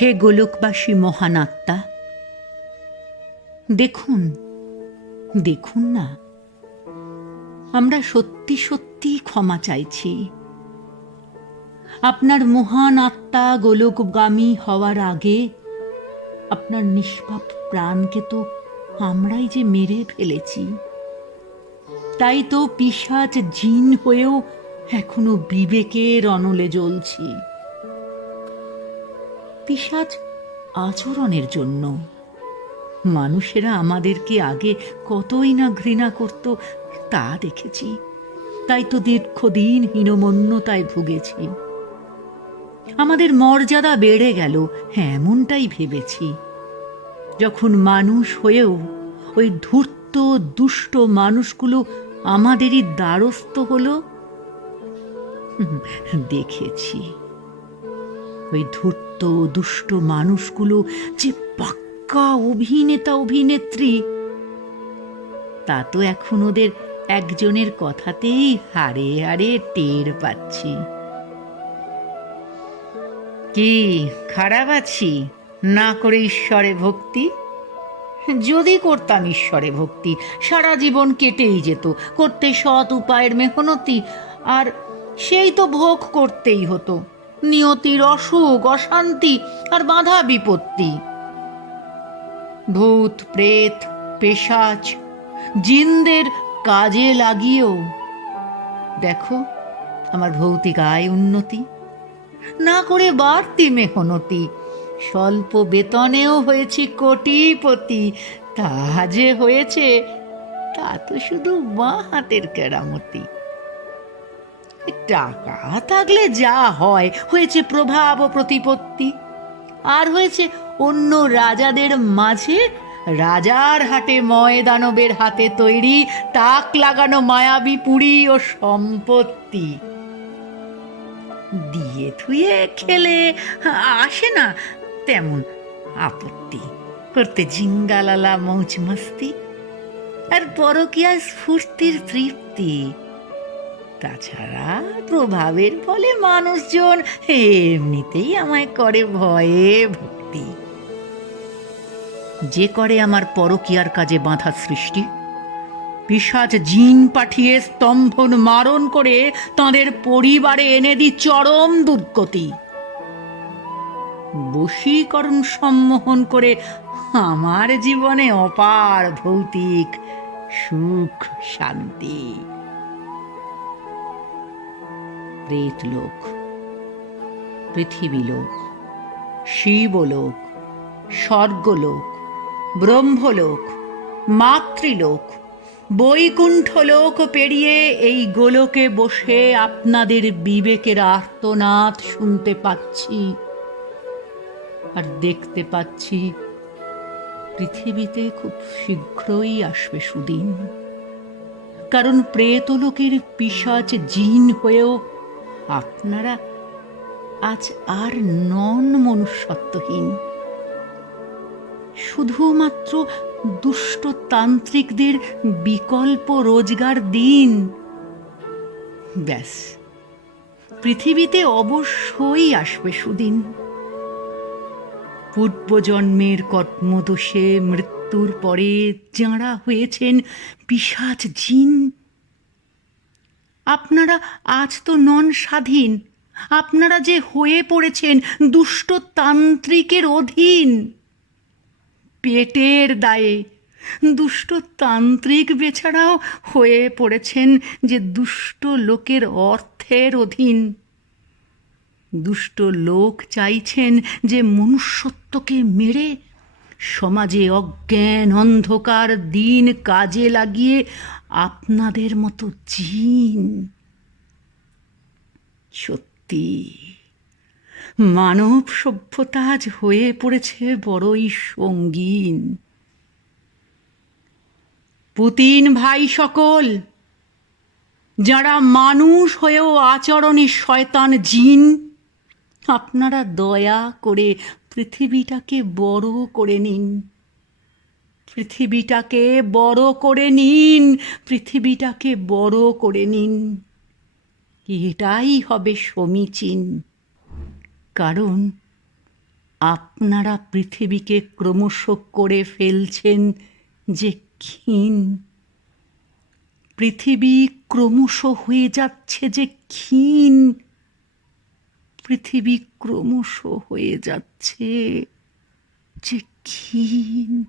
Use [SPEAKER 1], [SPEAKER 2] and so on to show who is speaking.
[SPEAKER 1] হে গোলকবাসী মহান আত্মা, দেখুন দেখুন না, আমরা সত্যি সত্যি ক্ষমা চাইছি। আপনার মহান আত্মা গোলকগামী হওয়ার আগে আপনার নিষ্পাপ প্রাণকে তো আমরাই যে মেরে ফেলেছি, তাই তো পিসাচ জিন হয়েও এখনও বিবেকের অনলে জ্বলছি। পিসাচ আচরণের জন্য। মানুষেরা আমাদেরকে আগে কতই না ঘৃণা করত, তা দেখেছি। তাই তো দীর্ঘদিন হীনমন্যতায় ভুগেছি। আমাদের মর্যাদা বেড়ে গেল হ্যাঁ এমনটাই ভেবেছি। যখন মানুষ হয়েও ওই ধূর্ত, দুষ্ট মানুষগুলো আমাদেরই দ্বারস্থ হলো দেখেছি। ওই ধূর্ত দুষ্ট মানুষগুলো যে পাক্কা অভিনেতা, অভিনেত্রী, তা তো এখন ওদের একজনের কথাতেই হারে হারে টের পাচ্ছি। কি, খারাপ আছি? না করে ঈশ্বরে ভক্তি? যদি করতাম ঈশ্বরে ভক্তি, সারা জীবন কেটেই যেত, করতে সৎ উপায়ের মেহনতি, আর সেই তো ভোগ করতেই হতো। নিয়তির অসুখ, অশান্তি আর বাধা বিপত্তি। ভূত, প্রেত, পেশাচ, জিনদের কাজে লাগিয়েও দেখো, আমার ভৌতিক আয় উন্নতি। না করে বাড়তি মেহনতি, স্বল্প বেতনেও হয়েছি কোটিপতি, তা যে হয়েছে, তা তো শুধু বাঁ হাতের কেরামতি। টাকা থাকলে যা হয়, হয়েছে প্রভাব ও প্রতিপত্তি। আর হয়েছে অন্য রাজাদের মাঝে, রাজার হাটে ময়দানবের হাতে তৈরি, তাক লাগানো মায়াবী পুরী ও সম্পত্তি। দিয়ে থুয়ে খেলে, আসে না তেমন আপত্তি। করতে জিঙ্গালালা মৌজ মস্তি আর পরকিয়া স্ফূর্তির তৃপ্তি। তাছাড়া প্রভাবের ফলে মানুষজন এমনিতেই আমায় করে ভয়ে ভক্তি। যে করে আমার পরকিয়ার কাজে বাঁধা সৃষ্টি পিসাচ জিন পাঠিয়ে স্তম্ভন মারণ করে তাদের পরিবারে এনে দি চরম দুর্গতি। বশীকরণ সম্মোহন করে আমার জীবনে অপার ভৌতিক সুখ শান্তি। প্রেতলোক পৃথিবীলোক শিবলোক স্বর্গলোক ব্রহ্মলোক মাতৃলোক বৈকুণ্ঠ লোক পেরিয়ে এই গোলকে বসে আপনাদের বিবেকের আর্তনাদ শুনতে পাচ্ছি আর দেখতে পাচ্ছি পৃথিবীতে খুব শীঘ্রই আসবে সুদিন। কারণ প্রেতলোকের পিসাচ জিন হয়েও আপনারা আজ আর নন মনুষ্যত্বহীন। শুধুমাত্র দুষ্ট তান্ত্রিকদের বিকল্প রোজগার দিন। ব্যাস, পৃথিবীতে অবশ্যই আসবে সুদিন। পূর্বজন্মের কর্মদোষে মৃত্যুর পরে যাঁরা হয়েছেন পিসাচ জিন আপনারা আজ তো নন স্বাধীন। আপনারা যে হয়ে পড়েছেন দুষ্ট তান্ত্রিকের অধীন। পেটের দায়ে দুষ্ট তান্ত্রিক বেছাড়াও হয়ে পড়েছেন যে দুষ্ট লোকের অর্থের অধীন। দুষ্ট লোক চাইছেন যে মনুষ্যত্বকে মেরে সমাজে অজ্ঞান অন্ধকার দিন কাজে লাগিয়ে আপনাদের মতো জিন। সত্যি, মানব সভ্যতা আজ হয়ে পড়েছে বড়ই সঙ্গীন। পুতিন ভাই সকল, যারা মানুষ হয়েও আচরণে শয়তান জিন, আপনারা দয়া করে পৃথিবীটাকে বড় করে নিন। পৃথিবীটাকে বড় করে নিন, পৃথিবীটাকে বড় করে নিন। এটাই হবে সমীচীন? কারণ আপনারা পৃথিবীকে ক্রমশ করে ফেলছেন যে ক্ষীণ। পৃথিবী ক্রমশ হয়ে যাচ্ছে যে ক্ষীণ। পৃথিবী ক্রমশ হয়ে যাচ্ছে যে ক্ষীণ।